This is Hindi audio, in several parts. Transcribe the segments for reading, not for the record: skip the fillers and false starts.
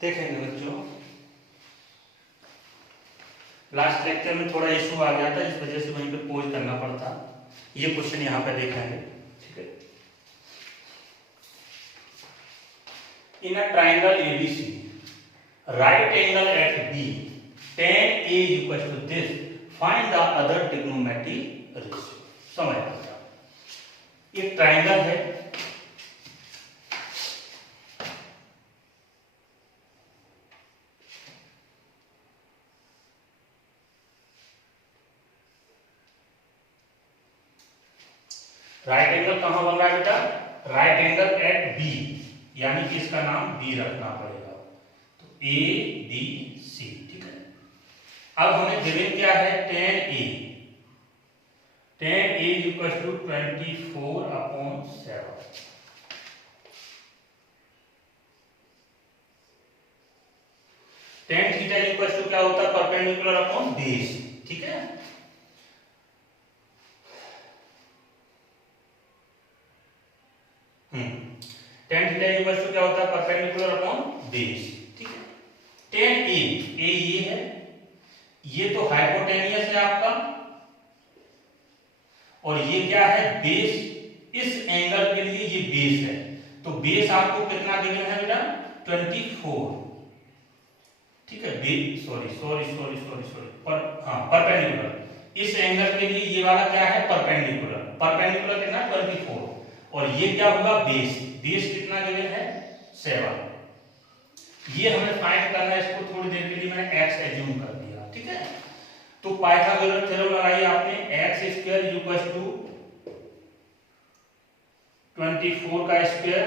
देखेंगे बच्चों, लास्ट लेक्चर में थोड़ा इशू आ गया था, इस वजह से वहीं पे पोज करना पड़ता। ये क्वेश्चन यहाँ पे देखेंगे, ठीक है। In a triangle ABC, right angle at B, tan A equals to this, find the other trigonometry ratio। समझ लीजिए, एक ट्राइंगल है, राइट एंगल कहां बन रहा है बेटा? राइट एंगल एट बी, यानी कि इसका नाम बी रखना पड़ेगा। तो ए बी सी, ठीक है। अब हमें गिवन क्या है? tan A, tan A equal to 24/7। tan theta equal to क्या होता है? परपेंडिकुलर अपॉन बेस, ठीक है। tan थीटा इक्वल टू क्या होता है? परपेंडिकुलर अपॉन बेस, ठीक है। tan A, ये है, ये तो हाइपोटेनियस है आपका, और ये क्या है? बेस। इस एंगल के लिए ये बेस है, तो बेस आपको कितना गिवन है बेटा? 24, ठीक है। परपेंडिकुलर, इस एंगल के लिए ये वाला क्या है? परपेंडिकुलर। परपेंडिकुलर कितना? 24, और ये क्या होगा? बेस। बेस कितना गिवन है? 7। ये हमें फाइंड करना है, इसको थोड़ी देर के लिए मैंने x एज्यूम कर दिया, ठीक है। तो पाइथागोरस थ्योरम लगाई आपने, x² इक्वल टू 24 का स्क्वायर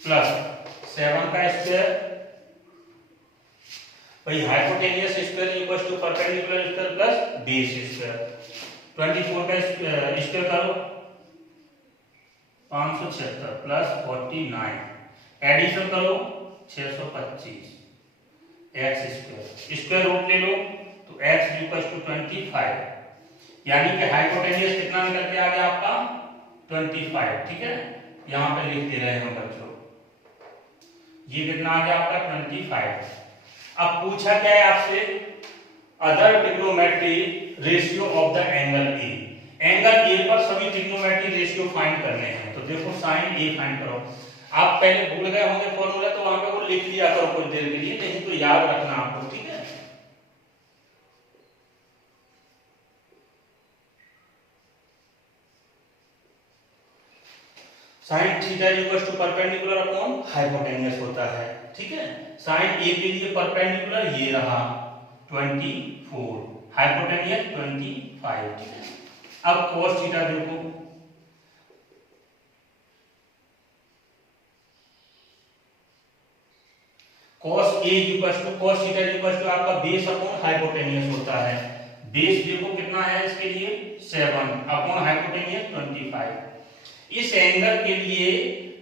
प्लस 7 का स्क्वायर, भाई hypotenuse square equal to perpendicular square plus base square. 24 का स्क्वायर करो 576 प्लस 49, एडिशन करो 625, एक्स स्क्वायर रूट ले लो, तो x इक्वल टू 25, यानी कि हाइपोटेनियस कितना निकल के आ गया आपका? 25, ठीक है। यहां पे लिख दे रहे हैं हम बच्चों, ये कितना आ गया आपका? 25। अब पूछा क्या है आपसे? Other trigonometry ratio of the angle A. Angle A पर सभी ट्रिग्नोमेट्री रेशियो फाइंड करने हैं, तो देखो साइन ए फाइंड करो। आप पहले भूल गए होंगे फॉर्मूला, तो वहां पे वो लिख लिया करो कुछ देर के लिए, नहीं तो याद रखना आपको, ठीक है। Sine theta equal to perpendicular upon hypotenuse होता है, ठीक है। साइन ए के लिए परपेंडिकुलर ये रहा 24, हाइपोटेनियस 25, ठीक है। अब cos थीटा देखो, cos A equal to cos theta equal to आपका बेस अपॉन हाइपोटेनियस होता है। बेस देखो कितना है इसके लिए? 7 अपॉन हाइपोटेनियस 25। इस एंगल के लिए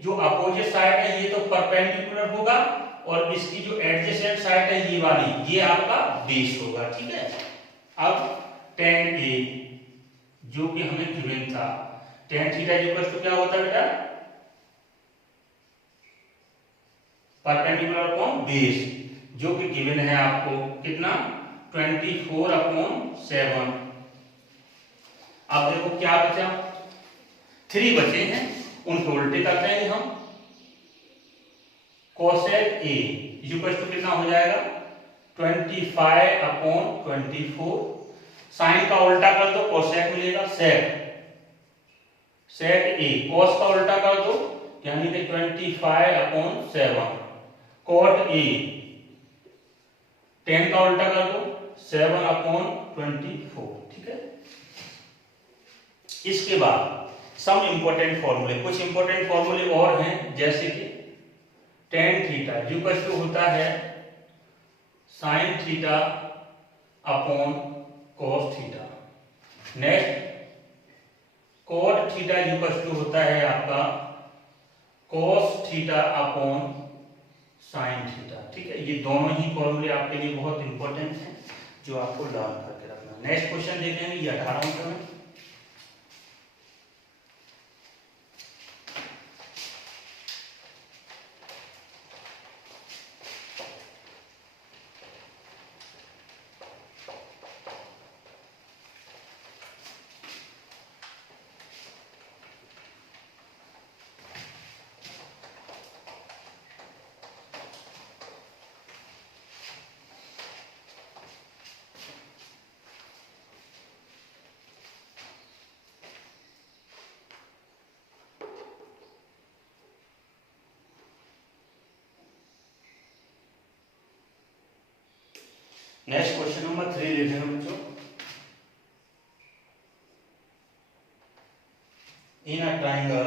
जो अपोजिट साइड है ये तो परपेंडिकुलर होगा, और इसकी जो एडजेसेंट साइड है ये वाली, ये आपका बेस होगा, ठीक है। अब tan A जो कि हमें गिवन था, tan थीटा इक्वल टू क्या होता है बेटा? परपेंडिकुलर अपॉन बेस, जो कि गिवन है आपको कितना? 24/7। अब देखो क्या बचा? 3 बचे हैं, उनको उल्टे कर देंगे हम। कोसेक ए इक्वल टू कितना हो जाएगा? 25/24। साइन का उल्टा कर दो, कोसेक मिलेगा। सेक ए, कोस का उल्टा कर दो, यानी कि 25/7। कोट ए, tan का उल्टा कर दो 7/24, ठीक है। इसके बाद सम इंपॉर्टेंट फॉर्मूले, कुछ इंपॉर्टेंट फॉर्मूले और हैं, जैसे कि tan थीटा इक्वल टू होता है sin theta upon cos theta. Next cot theta equal to होता है आपका cos theta upon sin theta, ठीक है। ये दोनों ही फॉर्मूले आपके लिए बहुत इंपॉर्टेंट हैं, जो आपको लर्न करके रखना। नेक्स्ट क्वेश्चन देखेंगे, ये 18 अंक में। नेक्स्ट क्वेश्चन नंबर 3 लेते हैं बच्चों। In a triangle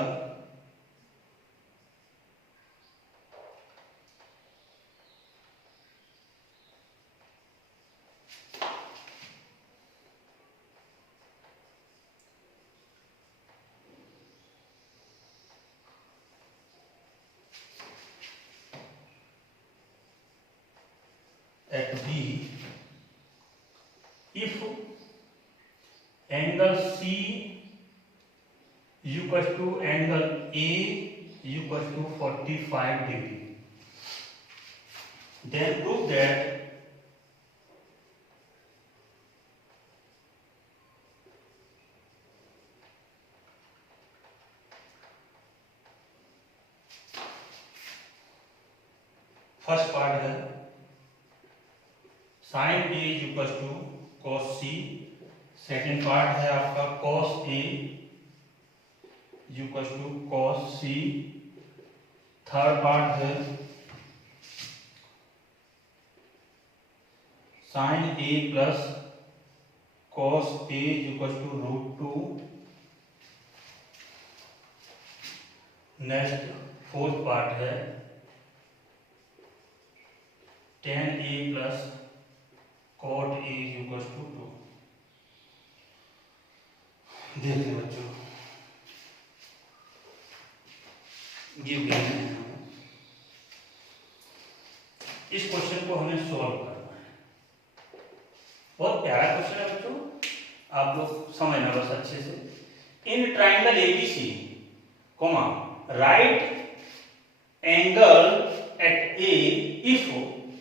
at B, if angle C equals to angle A equals to 45 degree, then prove that first part है sine A equal to cos C, second part है आपका cos A equal to cos C, third part है sine A plus cos A equal to √2, next fourth part है tan A plus cot A equal to 2। देखिए बच्चों गिव है, इस क्वेश्चन को हमें सॉल्व करना है। बहुत प्यारा क्वेश्चन है बच्चों, आप लोग समझना बस अच्छे से। In triangle ABC comma right angle at A if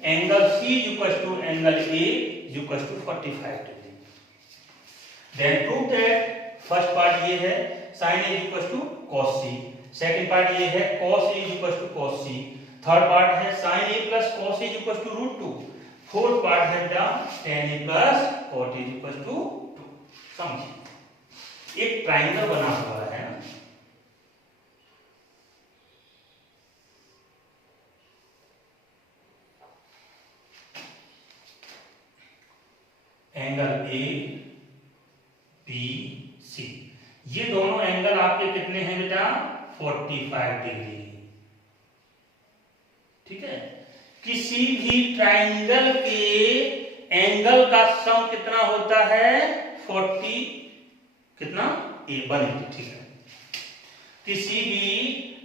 angle C equal to angle A equal to 45 degree, then prove that first part ये है sin A equal to cos C, second part ये है cos A equal to cos C, third part है sin A plus cos A equal to √2, fourth part है बेटा tan A plus cot A equal to 2। समझिए एक ट्राइंगल बना हुआ है ना, एंगल ए बी सी, ये दोनों एंगल आपके कितने हैं बेटा 45 डिग्री। ठीक है, किसी भी ट्राइंगल के एंगल का सम कितना होता है 40 कितना 180। ठीक है, किसी भी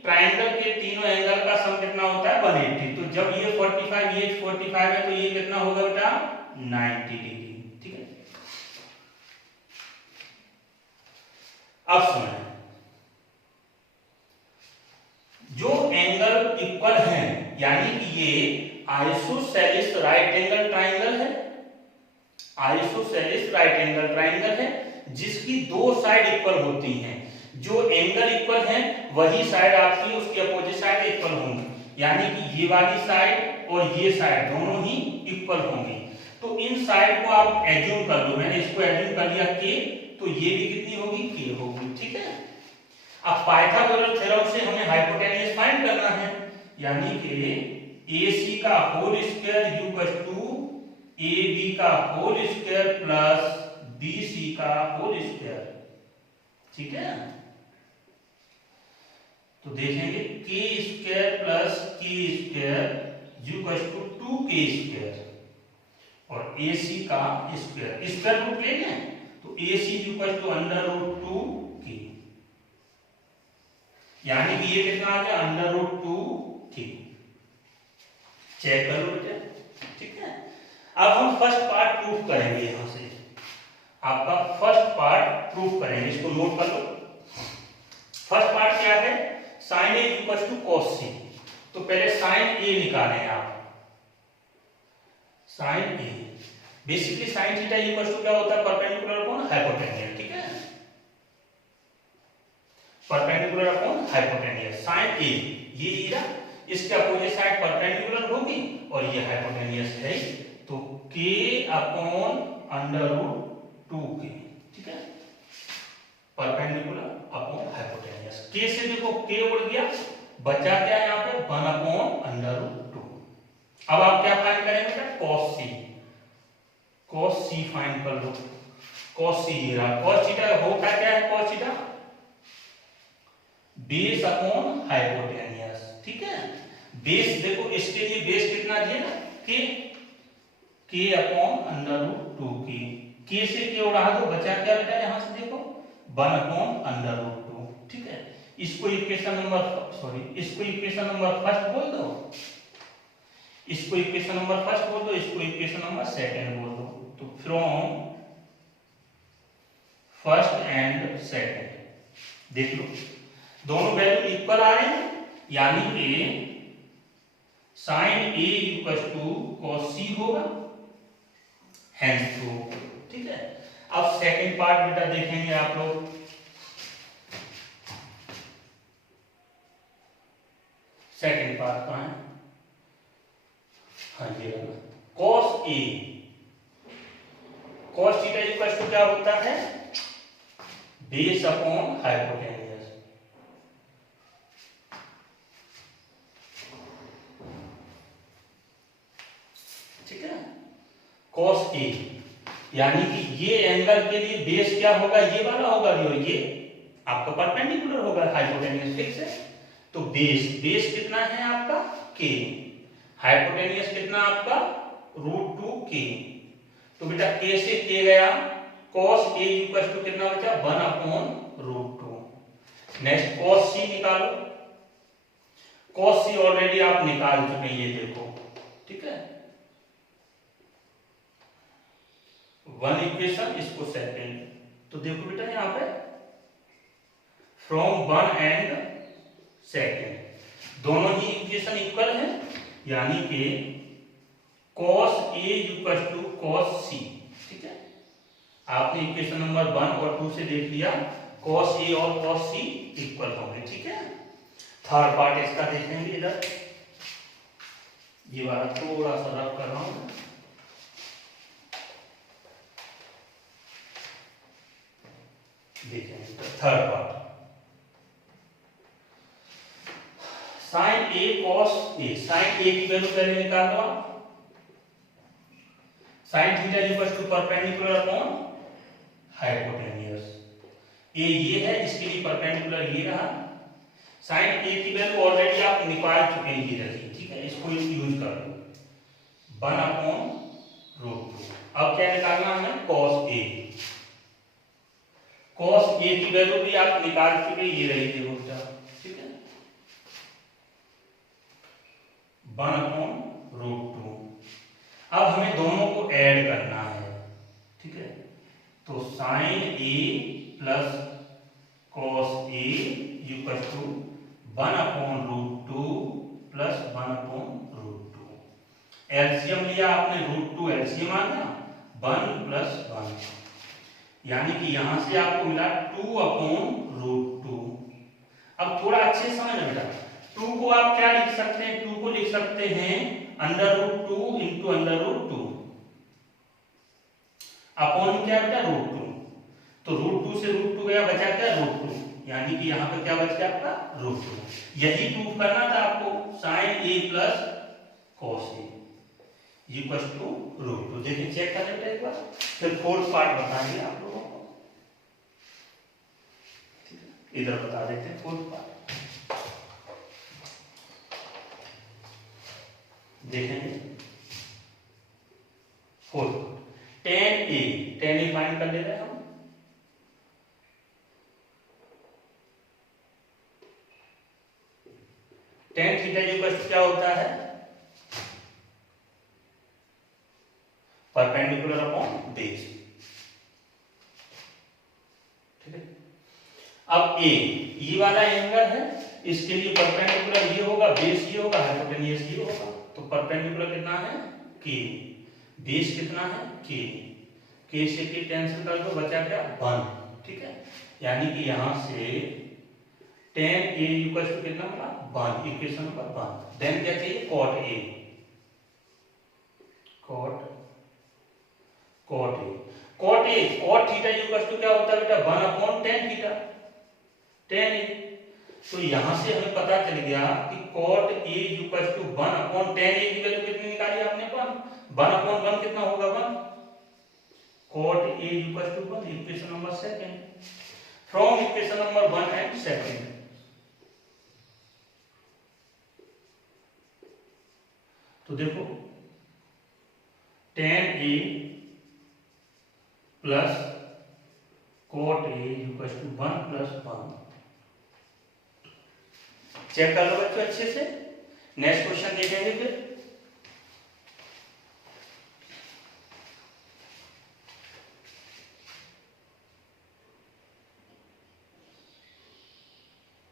ट्राइंगल के तीनों एंगल का सम कितना होता है 180, तो जब ये 45 ये 45 है तो ये कितना होगा बेटा 90 डिग्री। ठीक है, अब समझ, जो एंगल इक्वल हैं यानी कि ये आइसोसेलेस राइट एंगल ट्राइंगल है, आइसोसेलेस राइट एंगल ट्राइंगल है जिसकी दो साइड इक्वल होती हैं। जो एंगल इक्वल है वही साइड आपकी उसकी अपोजिट साइड इक्वल होंगी, यानी कि ये वाली साइड और ये साइड दोनों ही इक्वल होंगी। तो इन साइड को आप एज्यूम कर लो, मैंने इसको एज्यूम कर लिया k, तो ये भी कितनी होगी k होगी। ठीक है, अब पाइथागोरस थ्योरम से हमें हाइपोटेन्यूज फाइंड करना है, यानी कि AC का whole square equal to AB का होल स्क्वायर प्लस BC का होल स्क्वायर। ठीक है, तो देखेंगे k square plus k square equal to 2k square और AC का स्क्वायर, स्क्वायर रूट लेंगे तो AC इक्वल टू √2k, यानी कि ये कितना आ गया √2k। चेक करो बेटा। ठीक है, अब हम फर्स्ट पार्ट प्रूफ करेंगे, यहां से आपका फर्स्ट पार्ट प्रूफ करेंगे, इसको नोट कर लो। फर्स्ट पार्ट क्या है sin A equal to cos C, तो पहले sin A निकालें आप। sin A basically sin theta equal to क्या होता है परपेंडिकुलर अपॉन हाइपोटेन्यूज। ठीक है, perpendicular upon hypotenuse. sin A ये एरिया, इसके अपोजिट साइड परपेंडिकुलर होगी और ये हाइपोटेन्यूज है, तो k अपॉन √2k। ठीक है, परपेंडिकुलर अपॉन हाइपोटेन्यूज, k से देखो k उड़ गया, बचा क्या यहाँ पे 1 अपॉन √2। अब आप क्या फाइंड करेंगे बेटा cos C, cos c find कर लो। cos c ये रहा। cos थीटा होता क्या है? cos theta base upon hypotenuse, ठीक है। बेस देखो, इसके लिए बेस कितना दिया ना, k upon under root 2k। k से k उड़ा दो, बचा क्या बेटा? यहां से देखो 1 अपॉन अंडर रूट 2, ठीक है। इसको इक्वेशन नंबर फर्स्ट बोल दो, इसको इक्वेशन नंबर फर्स्ट बोल दो, इसको इक्वेशन नंबर सेकंड बोल दो। तो फ्रॉम फर्स्ट एंड सेकंड देख लो, दोनों वैल्यू इक्वल आ रहे हैं, यानी कि sine A equal to cos c होगा, हेंस ट्रू, ठीक है। अब सेकंड पार्ट बेटा देखेंगे आप लोग। सेकंड पार्ट कहां है? हाँ ये रहा, cos a cos theta equal to क्या होता है? बेस अपॉन हाइपोटेनियस, ठीक है। cos a यानी कि ये एंगल के लिए बेस क्या होगा? ये वाला होगा, ये आपका परपेंडिकुलर होगा हाइपोटेनियस, ठीक है। तो बेस कितना है आपका? k, हाइपोटेनियस कितना आपका? Root 2k। तो बेटा k से k गया, cos a इक्वल टू कितना बचा? 1 अपॉन रूट 2। नेक्स्ट cos c निकालो। cos c ऑलरेडी आप निकाल चुके हैं, ये देखो, ठीक है। 1 इक्वेशन, इसको सेकंड। तो देखो बेटा यहां पे फ्रॉम 1 एंड सेकंड दोनों ही इक्वेशन इक्वल है, यानी कि cos a equal to cos c, ठीक है। आपने इक्वेशन नंबर 1 और 2 से देख लिया, cos a और cos c इक्वल होंगे, ठीक है। थर्ड पार्ट इसका देखेंगे, इधर ये वाला थोड़ा सा रफ कर रहा हूं, देखेंगे third part. Sine a cos a, sine a की वैल्यू पहले निकाल लो आप। Sine theta equal to perpendicular upon hypotenuse. a ये है, इसके लिए परपेंडिकुलर ये रहा। साइन a की वैल्यू ऑलरेडी आप निकाल चुके हैं, ये रही, ठीक है। इसको यूज कर लो, 1 अपॉन रूट 2। अब क्या निकालना है? cos a। cos a की वैल्यू भी आप निकाल चुके, ये रही, देखो बेटा, ठीक है, 1 अपॉन रूट 2। अब हमें दोनों को ऐड करना है, ठीक है। तो sine a plus cos a equal to 1 अपॉन रूट 2 प्लस 1 अपॉन रूट 2। एलसीएम लिया आपने, रूट 2 एलसीएम आ गया, 1 प्लस 1, यानी कि यहां से आपको मिला 2 अपॉन रूट 2। अब थोड़ा अच्छे से समझना बेटा, 2 को आप क्या लिख सकते हैं? 2 को लिख सकते हैं under root 2 into under root 2, upon क्या बेटा? रूट 2। तो रूट 2 से रूट 2 गया, बचा क्या? रूट 2, यानी कि यहाँ पे क्या बच गया आपका? रूट 2। यही प्रूफ करना था आपको, sine a plus cos a equal to root 2। देखिए चेक कर लेते हैं एक बार, फिर फोर्थ पार्ट बताएंगे आप लोगों को, ठीक है। इधर बता देते हैं फोर्थ पार्ट, देखेंगे फोर्थ। tan a फाइंड कर लेते हैं हम। tan थीटा इक्वल क्या होता है? परपेंडिकुलर अपॉन बेस, ठीक है। अब a ये वाला एंगल है, इसके लिए परपेंडिकुलर ये होगा, बेस ये होगा, हाइपोटेनियस ये होगा। तो परपेंडिकुलर कितना है? k, बेस कितना है? k से k कैंसिल कर दो, बचा क्या? 1, ठीक है। यानी कि यहां से tan a इक्वल टू कितना होगा? 1, इक्वेशन नंबर 1। देन क्या चाहिए? cot a, cot theta equal to क्या होता है बेटा? 1 अपॉन tan थीटा, tan a। तो यहां से हमें पता चल गया कि cot a इक्वल टू 1 अपॉन tan a की वैल्यू कितनी निकाली आपने? 1 अपॉन 1 कितना होगा? 1। cot A equals to 1, equation number second, from equation number 1 and second. तो देखो tan A plus cot A equals to 1 plus 1। Check कर लो बच्चों अच्छे से। नेक्स्ट क्वेश्चन देखेंगे फिर।